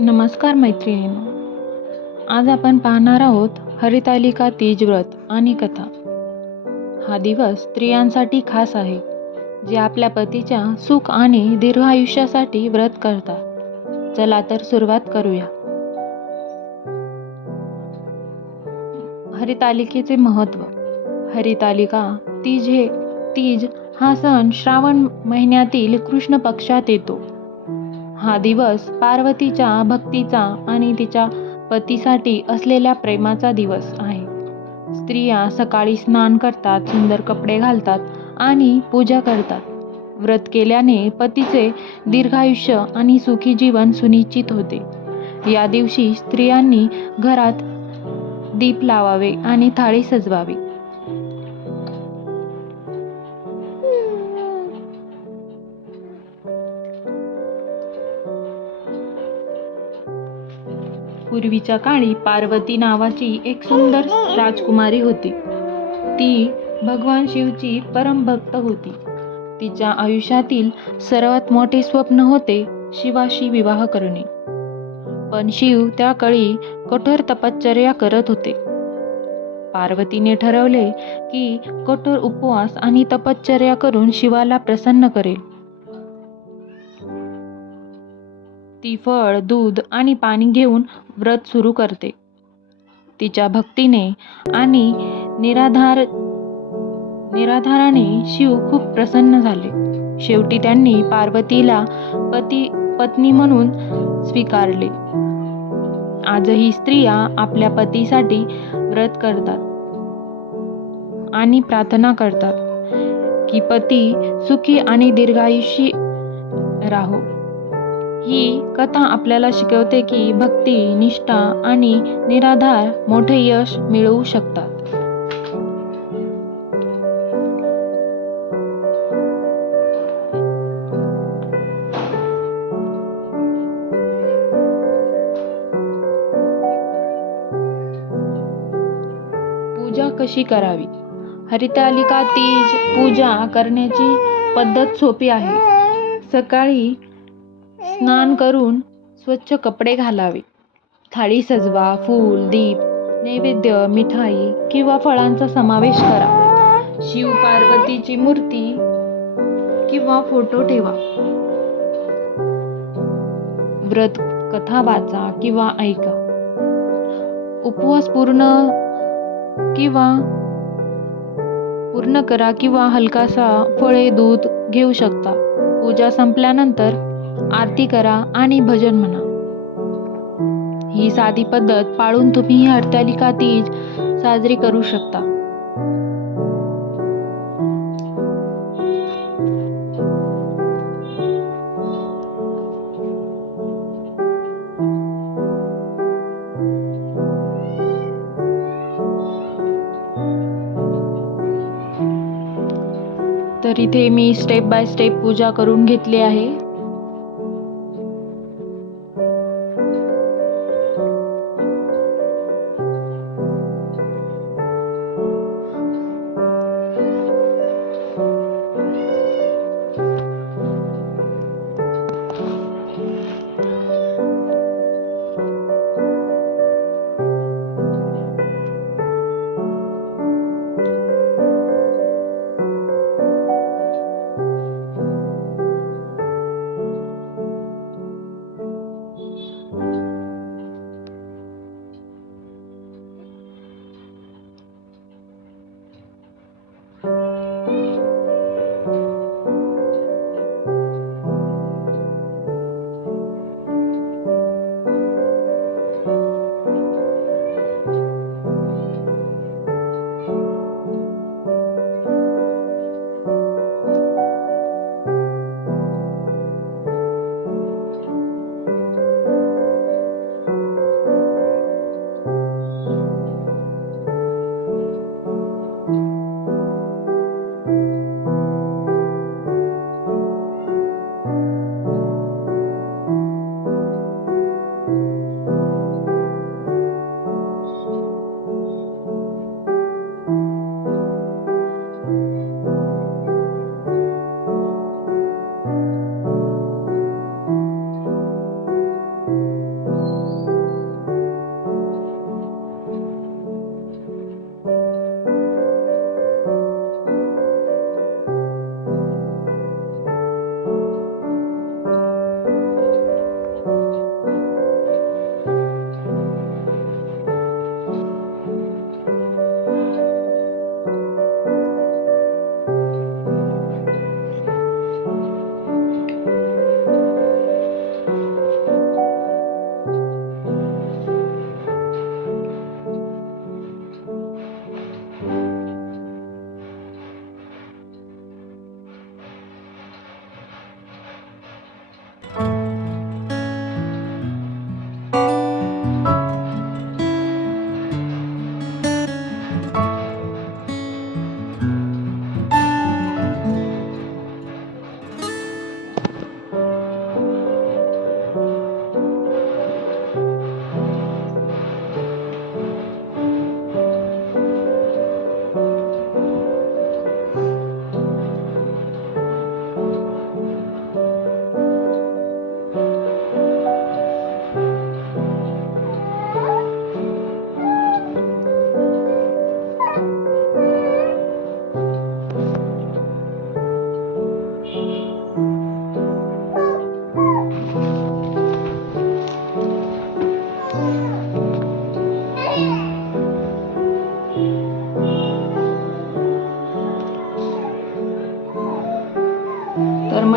नमस्कार मैत्रिणींनो. आज आपण पाहणार आहोत हरितालिका तीज व्रत आणि कथा. हा दिवस स्त्रियांसाठी खास आहे जे आपल्या पतीच्या सुख आणि दीर्घ आयुष्यासाठी व्रत करतात. चला तर सुरुवात करूया. हरितालिकेचे महत्त्व. हरितालिका तीज हे तीज हा सण श्रावण महिन्यातील कृष्ण पक्षात येतो. हा दिवस पार्वतीच्या भक्तीचा आणि तिच्या पतीसाठी असलेल्या प्रेमाचा दिवस आहे. स्त्रिया सकाळी स्नान करतात सुंदर कपडे घालतात आणि पूजा करतात. व्रत केल्याने पतीचे दीर्घायुष्य आणि सुखी जीवन सुनिश्चित होते. या दिवशी स्त्रियांनी घरात दीप लावावे आणि थाळी सजवावी. पूर्वीच्या काळी पार्वती नावाची एक सुंदर राजकुमारी होती. ती भगवान शिवची परमभक्त होती. तिच्या आयुष्यातील सर्वात मोठे स्वप्न होते शिवाशी विवाह करणे. पण शिव त्या काळी कठोर तपश्चर्या करत होते. पार्वतीने ठरवले की कठोर उपवास आणि तपश्चर्या करून शिवाला प्रसन्न करेल. ती फळ दूध आणि पाणी घेऊन व्रत सुरू करते. तिच्या भक्तीने आणि निराधार निराधाराने शिव खूप प्रसन्न झाले. शेवटी त्यांनी पार्वतीला पती पत्नी म्हणून स्वीकारले. आजही स्त्रिया आपल्या पतीसाठी व्रत करतात आणि प्रार्थना करतात की पती सुखी आणि दीर्घायुषी राहो. ही कथा आपल्याला शिकवते की भक्ती निष्ठा आणि निराधार मोठे यश मिळवू शकतात. पूजा कशी करावी? हरितालिका तीज पूजा करण्याची पद्धत सोपी आहे. सकाळी स्नान करून स्वच्छ कपडे घालावे. थाळी सजवा फूल दीप नैवेद्य मिठाई किंवा फळांचा समावेश करा. शिव पार्वतीची मूर्ती किंवा फोटो ठेवा. व्रत कथा वाचा किंवा ऐका. उपवास पूर्ण किंवा पूर्ण करा किंवा हलकासा फळे दूध घेऊ शकता. पूजा संपल्यानंतर आरती करा आणि भजन म्हणा. ही साधी पद्धत पाळून तुम्ही ही हरतालिका तीज साजरी करू शकता. तर इथे मी स्टेप बाय स्टेप पूजा करून घेतली आहे.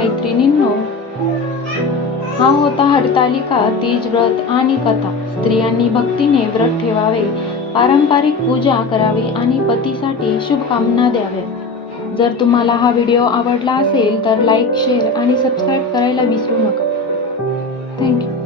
मैत्रिणींनो हा होता हरतालिका तीज व्रत आणि कथा. स्त्रियांनी भक्तीने व्रत ठेवावे पारंपरिक पूजा करावी आणि पतीसाठी शुभकामना द्याव्या. जर तुम्हाला हा व्हिडिओ आवडला असेल तर लाईक शेअर आणि सबस्क्राईब करायला विसरू नका. थँक्यू.